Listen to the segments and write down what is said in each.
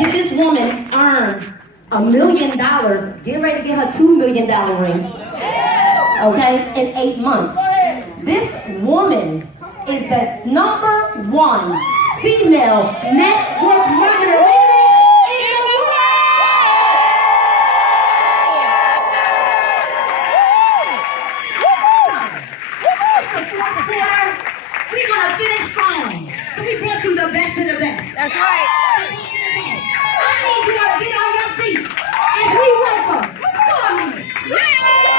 Did this woman earn $1 million, get ready to get her $2 million ring, okay, in 8 months? This woman is the #1 female network marketer in the world. It's the fourth quarter. We're gonna finish strong. So we brought you the best of the best. That's right. The best of the best. I need you all to get on your feet as we welcome Stormy Wellington.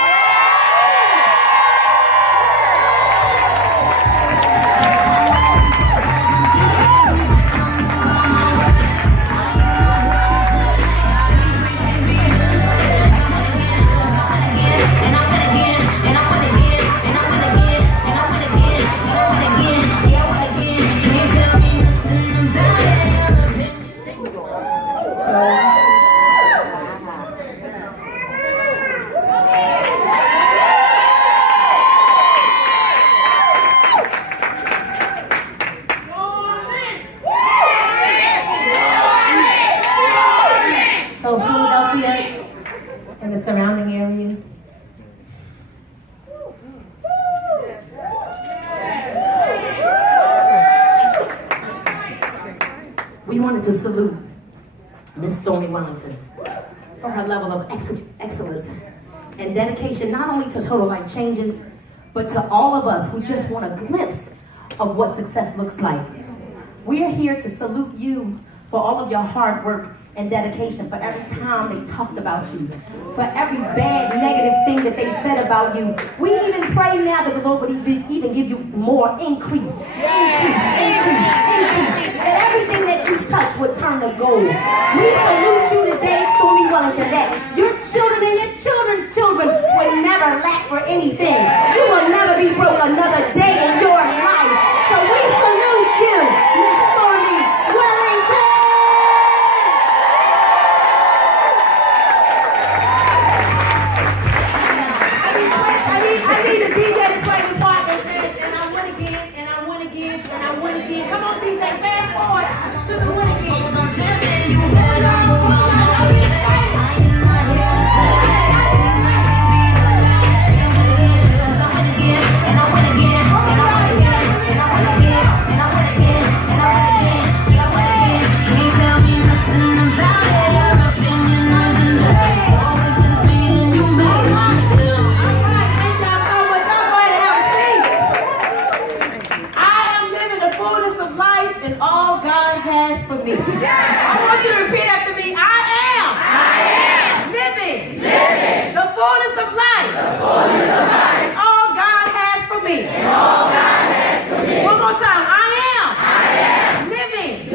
So Philadelphia and the surrounding areas. We wanted to salute Miss Stormy Wellington for her level of excellence and dedication, not only to Total Life Changes, but to all of us who just want a glimpse of what success looks like. We are here to salute you for all of your hard work and dedication, for every time they talked about you, for every bad, negative thing that they said about you. We even pray now that the Lord would even give you more increase, that everything that you touch would turn to gold. We salute you today, Stormy Wellington, that your children and your children's children will never lack for anything. You will never be broke another day in your life. So we salute you, Miss Stormy Wellington. I need a DJ to play the part that says, and I win again, and I win again, and I win again. Come on, DJ, fast forward to the win again. For me. I want you to repeat after me. I am living the fullness of life. And all God has for me. One more time. I am living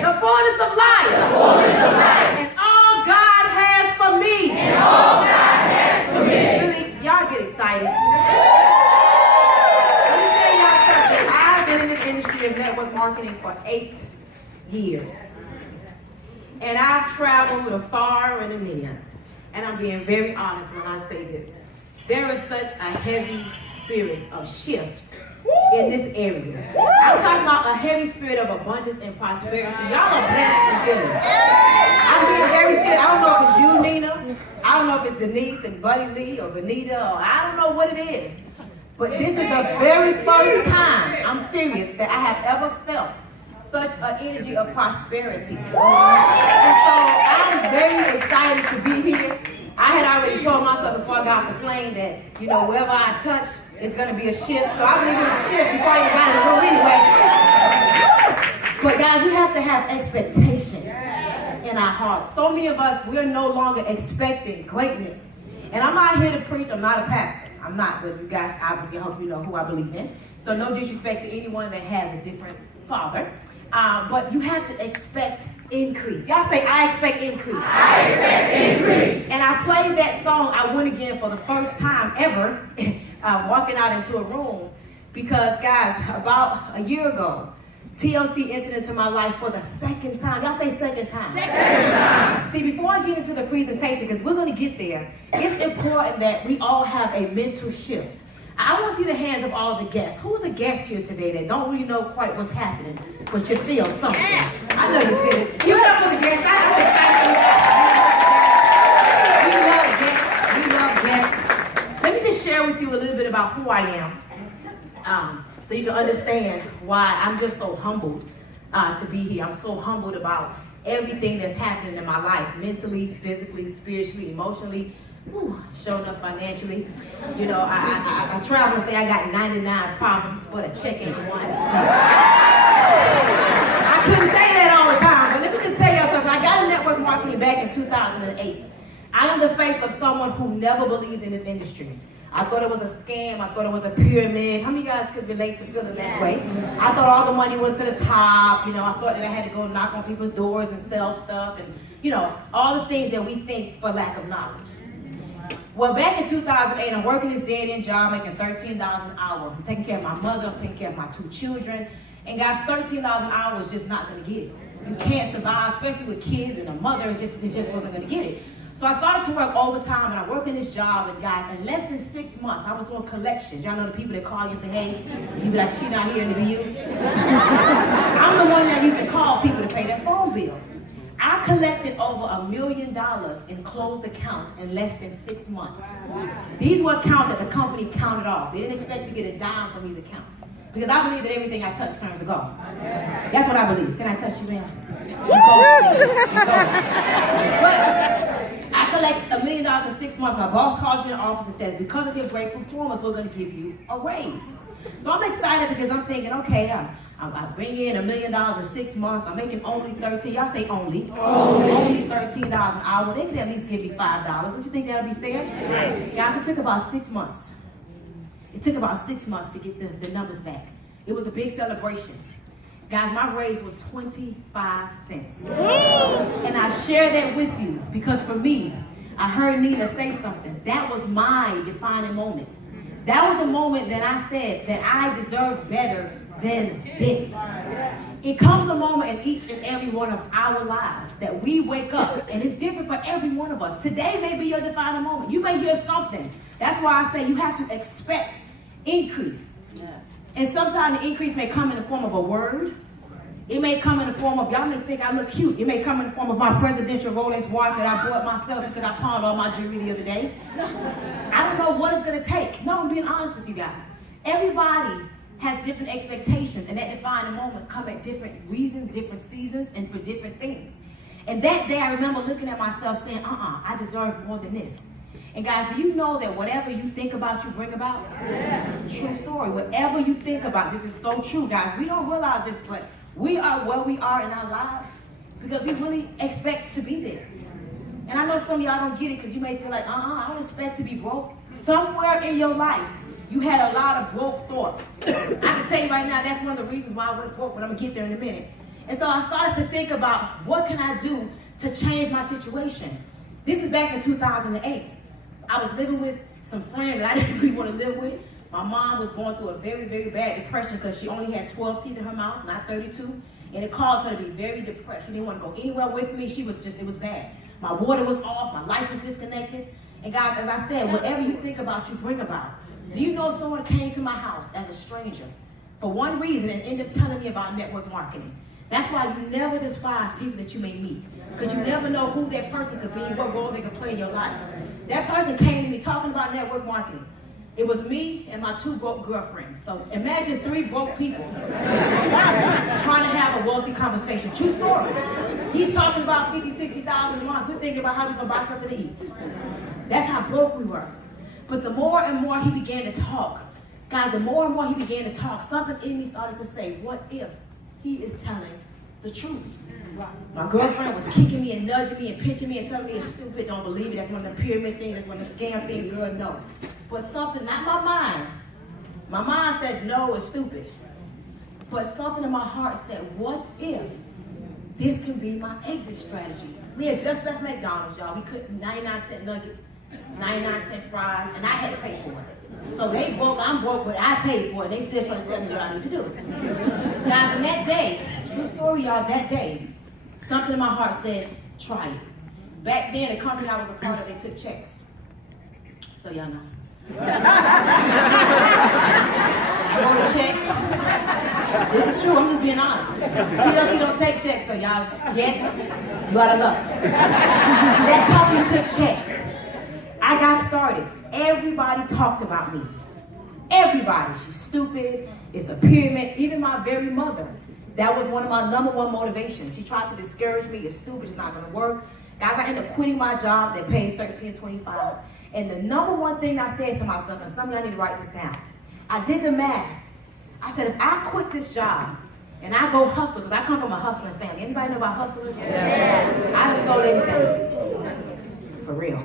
the fullness of life. And all God has for me. Really, y'all get excited. Let me tell y'all something. I've been in the industry of network marketing for 8 years. And I've traveled afar and near. And I'm being very honest when I say this. There is such a heavy spirit of shift in this area. I'm talking about a heavy spirit of abundance and prosperity. Y'all are blessed and feeling. I'm being very serious. I don't know if it's you, Nina. I don't know if it's Denise and Buddy Lee or Benita, or I don't know what it is. But this is the very first time, I'm serious, that I have ever felt such an energy of prosperity. And so I'm very excited to be here. I had already told myself before I got off the plane that, you know, wherever I touch, it's going to be a shift. So I believe it was a shift before I even got in the room anyway. But guys, we have to have expectation in our hearts. So many of us, we're no longer expecting greatness. And I'm not here to preach. I'm not a pastor. I'm not, but you guys obviously, I hope you know who I believe in. So no disrespect to anyone that has a different father. But you have to expect increase. Y'all say, I expect increase. I expect increase. And I played that song, I Win Again, for the first time ever, walking out into a room. Because, guys, about a year ago, TLC entered into my life for the second time. Y'all say second time. Second time. See, before I get into the presentation, because we're going to get there, it's important that we all have a mental shift. I want to see the hands of all the guests. Who's a guest here today that don't really know quite what's happening, but you feel something? I I know you feel it. Give it up for the guests. I'm excited. We love guests. Let me just share with you a little bit about who I am, so you can understand why I'm just so humbled to be here. I'm so humbled about everything that's happening in my life, mentally, physically, spiritually, emotionally, showing up financially. You know, I travel and say I got 99 problems, but a check ain't one. I couldn't say that all the time, but let me just tell you something. I got into network marketing back in 2008. I am the face of someone who never believed in this industry. I thought it was a scam. I thought it was a pyramid. How many of you guys could relate to feeling that way? I thought all the money went to the top. You know, I thought that I had to go knock on people's doors and sell stuff and, you know, all the things that we think for lack of knowledge. Well, back in 2008, I'm working this dead-end job, making $13 an hour. I'm taking care of my mother. I'm taking care of my 2 children. And guys, $13 an hour is just not going to get it. You can't survive, especially with kids and a mother. It just wasn't going to get it. So I started to work overtime, and I worked in this job, and guys, in less than 6 months, I was doing collections. Y'all know the people that call you and say, hey, you be like, she not here, and it be you? I'm the one that used to call people to pay their phone bill. I collected over $1 million in closed accounts in less than 6 months. These were accounts that the company counted off. They didn't expect to get a dime from these accounts. Because I believe that everything I touch turns to gold. That's what I believe. Can I touch you, ma'am? You go. But I collect $1 million in 6 months. My boss calls me in the office and says, because of your great performance, we're going to give you a raise. So I'm excited because I'm thinking, okay, I bring in $1 million in 6 months. I'm making only 13. Y'all say only. Only $13 an hour. They could at least give me $5. Don't you think that'll be fair? Right. Guys, it took about 6 months. It took about 6 months to get the numbers back. It was a big celebration. Guys, my raise was 25 cents. And I share that with you because for me, I heard Nina say something. That was my defining moment. That was the moment that I said that I deserve better than this. It comes a moment in each and every one of our lives that we wake up, and it's different for every one of us. Today may be your defining moment. You may hear something. That's why I say you have to expect increase. And sometimes the increase may come in the form of a word. It may come in the form of, y'all may think I look cute. It may come in the form of my presidential Rolex watch that I bought myself because I pawned all my jewelry the other day. I don't know what it's going to take. No, I'm being honest with you guys. Everybody has different expectations, and that defining moment come at different reasons, different seasons, and for different things. And that day I remember looking at myself saying, I deserve more than this. And guys, do you know that whatever you think about, you bring about? Yes. True story. Whatever you think about, this is so true, guys. We don't realize this, but we are where we are in our lives because we really expect to be there. And I know some of y'all don't get it because you may feel like, I don't expect to be broke. Somewhere in your life, you had a lot of broke thoughts. I can tell you right now, that's one of the reasons why I went broke, but I'm going to get there in a minute. And so I started to think about what can I do to change my situation. This is back in 2008. I was living with some friends that I didn't really want to live with. My mom was going through a very, very bad depression because she only had 12 teeth in her mouth, not 32. And it caused her to be very depressed. She didn't want to go anywhere with me. It was bad. My water was off, my lights was disconnected. And guys, as I said, whatever you think about, you bring about. Do you know someone came to my house as a stranger for one reason and ended up telling me about network marketing? That's why you never despise people that you may meet, because you never know who that person could be, what role they could play in your life. That person came to me talking about network marketing. It was me and my 2 broke girlfriends. So imagine 3 broke people trying to have a wealthy conversation. True story. He's talking about $50,000, $60,000 a month. We're thinking about how we're going to buy something to eat. That's how broke we were. But the more and more he began to talk, guys, the more and more he began to talk, something in me started to say, what if he is telling the truth? My girlfriend was kicking me and nudging me and pinching me and telling me it's stupid, don't believe it, that's one of the pyramid things, that's one of the scam things, girl, no. But something, not my mind said no, it's stupid. But something in my heart said, what if this can be my exit strategy? We had just left McDonald's, y'all. We cooked 99-cent nuggets, 99-cent fries, and I had to pay for it. So they broke, I'm broke, but I paid for it. They still trying to tell me what I need to do. Guys, and that day, true story, y'all, that day, something in my heart said, try it. Back then, the company I was a part of, they took checks. So y'all know. I wrote a check. This is true, I'm just being honest. TLC don't take checks, so y'all, yes, you out of luck. That company took checks. I got started. Everybody talked about me. Everybody. She's stupid. It's a pyramid. Even my very mother. That was one of my number one motivations. She tried to discourage me. It's stupid. It's not going to work. Guys, I ended up quitting my job that paid $13.25. And the number one thing I said to myself, and some of y'all need to write this down. I did the math. I said, if I quit this job and I go hustle, because I come from a hustling family. Anybody know about hustlers? Yes. I done stole everything. For real.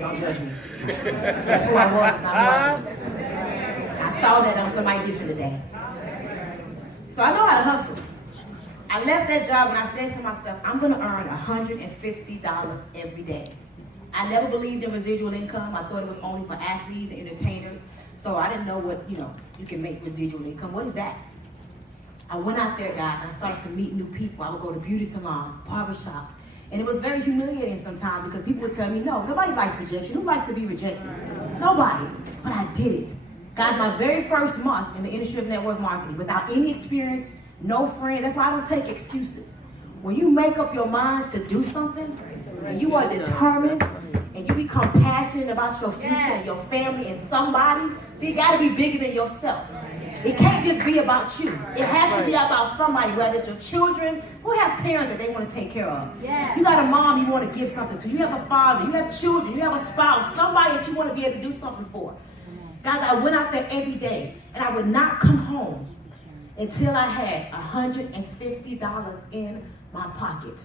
Don't judge me. That's who I was, not who I am. I saw that on somebody different today. So I know how to hustle. I left that job and I said to myself, I'm going to earn $150 every day. I never believed in residual income. I thought it was only for athletes and entertainers. So I didn't know what, you can make residual income. What is that? I went out there, guys, and I started to meet new people. I would go to beauty salons, barbershops. And it was very humiliating sometimes because people would tell me, no, nobody likes rejection. Who likes to be rejected? Nobody. But I did it. Guys, my very first month in the industry of network marketing, without any experience, no friends, that's why I don't take excuses. When you make up your mind to do something, and you are determined, and you become passionate about your future and your family and somebody, see, it gotta be bigger than yourself. It can't just be about you. It has to be about somebody, whether it's your children, who have parents that they want to take care of. Yes. You got a mom you want to give something to. You have a father, you have children, you have a spouse, somebody that you want to be able to do something for. Guys, I went out there every day, and I would not come home until I had $150 in my pocket.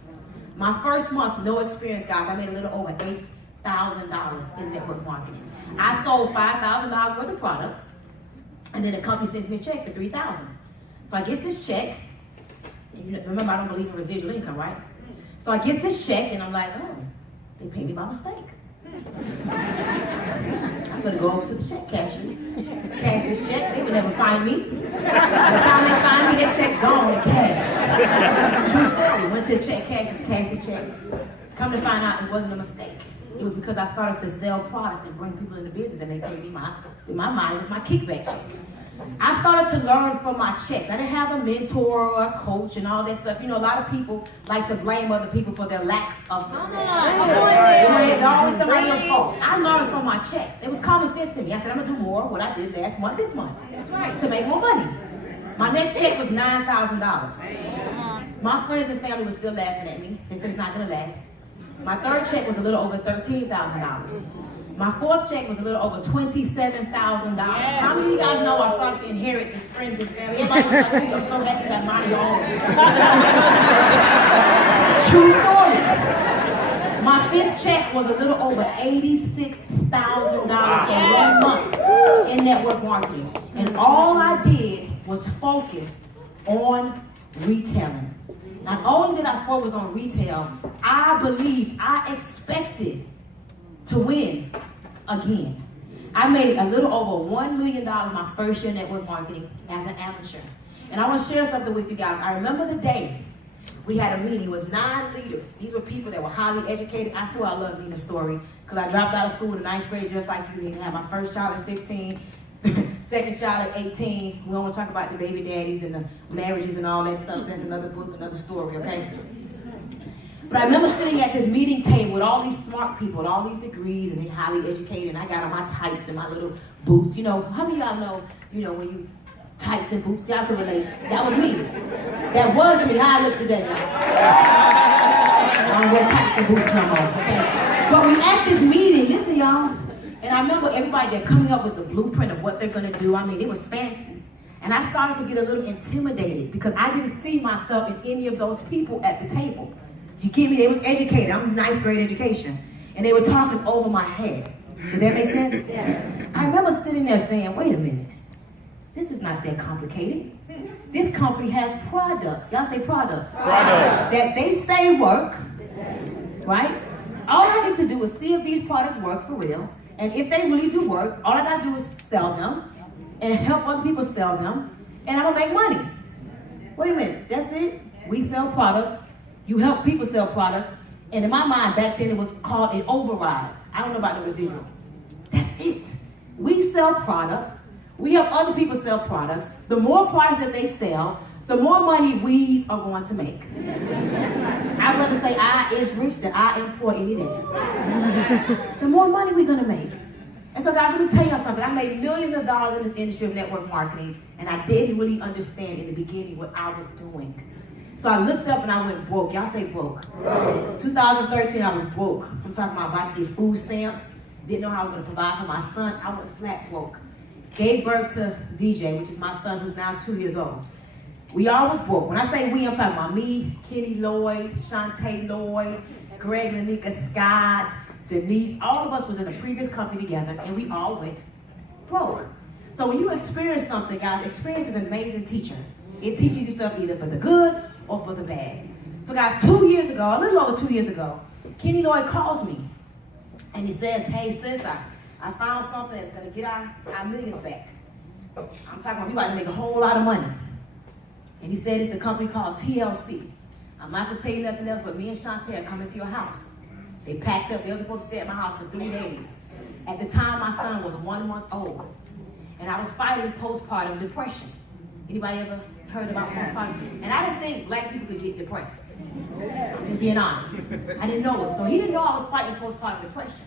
My first month, no experience, guys, I made a little over $8,000 in network marketing. I sold $5,000 worth of products. And then the company sends me a check for $3,000. So I get this check. And remember, I don't believe in residual income, right? So I get this check, and I'm like, oh, they paid me by mistake. I'm gonna go over to the check cashers, cash this check. They would never find me. By the time they find me, that check gone and cashed. True story. Went to the check cashers, cashed the check. Come to find out, it wasn't a mistake. It was because I started to sell products and bring people into business, and they paid me in my mind, with my kickback check. I started to learn from my checks. I didn't have a mentor or a coach and all that stuff. A lot of people like to blame other people for their lack of success. It's always somebody else's fault. I learned from my checks. it was common sense to me. I said, I'm gonna do more of what I did last month, this month. That's right. To make more money. My next check was $9,000. My friends and family were still laughing at me. They said it's not gonna last. My third check was a little over $13,000. My fourth check was a little over $27,000. How many of you guys know I started to inherit this friends and family? Everybody was like, I'm so happy you got money on. True story. My fifth check was a little over $86,000 in 1 month in network marketing. And all I did was focus on retailing. Not only did I focus on retail, I believed, I expected to win again. I made a little over $1 million my first year in network marketing as an amateur. And I want to share something with you guys. I remember the day we had a meeting. It was 9 leaders. These were people that were highly educated. I swear I love Nina's story because I dropped out of school in the 9th grade just like you, Nina. I had my first child at 15, second child at 18. We don't want to talk about the baby daddies and the marriages and all that stuff. That's another book, another story, okay? But I remember sitting at this meeting table with all these smart people, with all these degrees, and they're highly educated, and I got on my tights and my little boots. How many of y'all know, when you tights and boots, y'all can relate. That was me. That was me, how I look today, y'all. I don't wear tights and boots no more, okay? But we at this meeting, listen, y'all, and I remember everybody, they're coming up with the blueprint of what they're gonna do. I mean, it was fancy. And I started to get a little intimidated because I didn't see myself in any of those people at the table. You get me? They was educated. I'm 9th grade education. And they were talking over my head. Does that make sense? Yeah. I remember sitting there saying, wait a minute. This is not that complicated. This company has products. Y'all say products. Products. That they say work. Right? All I need to do is see if these products work for real. And if they really do work, all I gotta do is sell them and help other people sell them. And I'm gonna make money. Wait a minute. That's it? We sell products. You help people sell products, and in my mind back then it was called an override. I don't know about the residual. That's it. We sell products, We help other people sell products. The more products that they sell, the more money we's are going to make. I'd rather say I is rich than I am poor any day. The more money we're gonna make. And so guys, let me tell y'all something. I made millions of dollars in this industry of network marketing, and I didn't really understand in the beginning what I was doing. So I looked up and I went broke. Y'all say broke. 2013, I was broke. I'm talking about to get food stamps. Didn't know how I was gonna provide for my son. I went flat broke. Gave birth to DJ, which is my son who's now 2 years old. We all was broke. When I say we, I'm talking about me, Kenny Lloyd, Shantae Lloyd, Greg, Lanika Scott, Denise. All of us was in a previous company together, and we all went broke. So when you experience something, guys, experience is an amazing teacher. It teaches you stuff either for the good or for the bad. So guys, 2 years ago, a little over 2 years ago, Kenny Lloyd calls me, and he says, hey sis, I found something that's gonna get our millions back. I'm talking about we about to make a whole lot of money. And he said it's a company called TLC. I'm not gonna tell you nothing else, but me and Shantae are coming to your house. They packed up, they were supposed to stay at my house for 3 days. At the time, my son was 1 month old. And I was fighting postpartum depression. Anybody ever heard about postpartum? And I didn't think black people could get depressed. I'm just being honest. I didn't know it. So he didn't know I was fighting postpartum depression.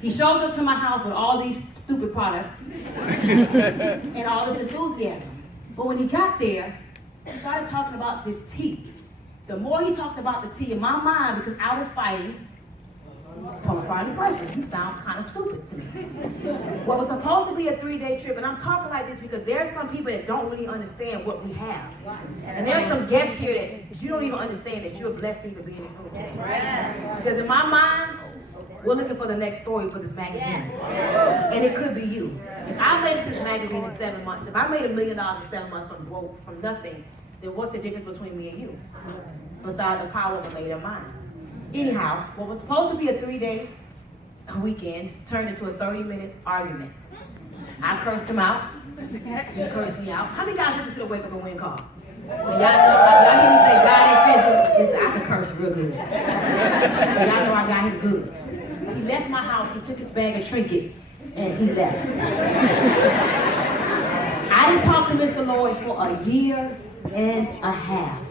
He shows up to my house with all these stupid products and all this enthusiasm. But when he got there, he started talking about this tea. The more he talked about the tea, in my mind, because I was fighting postpartum depression, he sounded kind of stupid to me. What was supposed to be a 3-day trip, and I'm talking like this because there's some people that don't really understand what we have. And there's some guests here that you don't even understand that you're blessed to even be in this room today. Because in my mind, we're looking for the next story for this magazine. And it could be you. If I made it to this magazine in 7 months, if I made $1 million in 7 months from broke, from nothing, then what's the difference between me and you? Besides the power of a made up mind. Anyhow, what was supposed to be a 3-day weekend turned into a 30-minute argument. I cursed him out. He cursed me out. How many guys listen to the Wake Up and Win call? Y'all hear me say God ain't finished, I can curse real good. So y'all know I got him good. He left my house, he took his bag of trinkets, and he left. I didn't talk to Mr. Lloyd for a year and a half.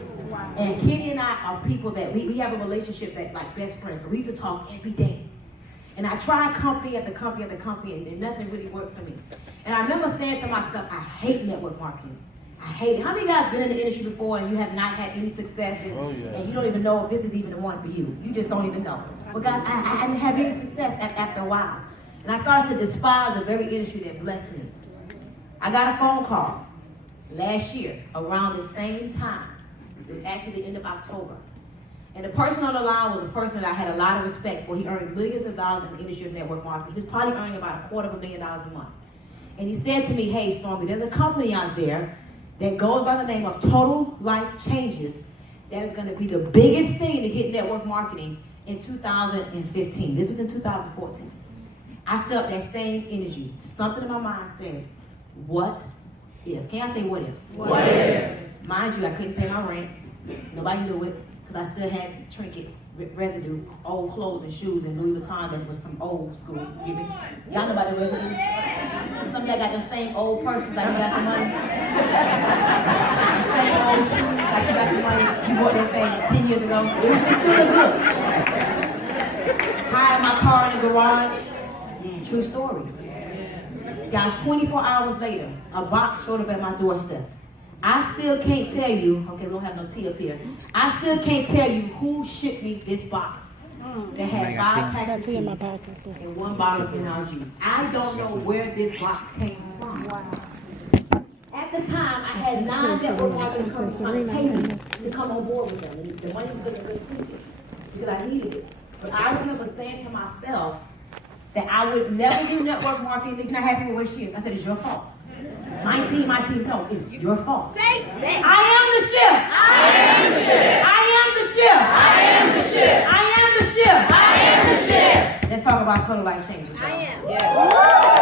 And Kenny and I are people that we have a relationship that like best friends. So we used to talk every day. And I tried company after company after company, and nothing really worked for me. And I remember saying to myself, I hate network marketing. I hate it. How many guys been in the industry before and you have not had any success and you don't even know if this is even the one for you? You just don't even know. But guys, I didn't have any success after a while. And I started to despise the very industry that blessed me. I got a phone call last year around the same time. It was actually the end of October. And the person on the line was a person that I had a lot of respect for. He earned millions of dollars in the industry of network marketing. He was probably earning about $250,000 a month. And he said to me, hey, Stormy, there's a company out there that goes by the name of Total Life Changes that is going to be the biggest thing to hit network marketing in 2015. This was in 2014. I felt that same energy. Something in my mind said, what if? Can I say what if? What if? Mind you, I couldn't pay my rent. Nobody knew it because I still had trinkets, residue, old clothes and shoes and Louis Vuitton that was some old school. You me? Y'all know about the residue? Some of y'all got them same old purses like you got some money. The same old shoes like you got some money. You bought that thing 10 years ago. It still look good. Hide my car in the garage. True story. Guys, 24 hours later, a box showed up at my doorstep. I still can't tell you, okay, we don't have no tea up here. I still can't tell you who shipped me this box that had 5 packs of tea and 1 bottle of NRG. I don't know where this box came from. At the time, I had 9 network marketing companies trying to pay me to come on board with them. And the money was looking really cheap because I needed it. But I remember saying to myself that I would never do network marketing. Can I have people where she is? I said, it's your fault. My team, no, it's your fault. I am the shift. I am the shift. I am the shift. I am the shift. I am the shift. I am the shift. Let's talk about total life changes. I am.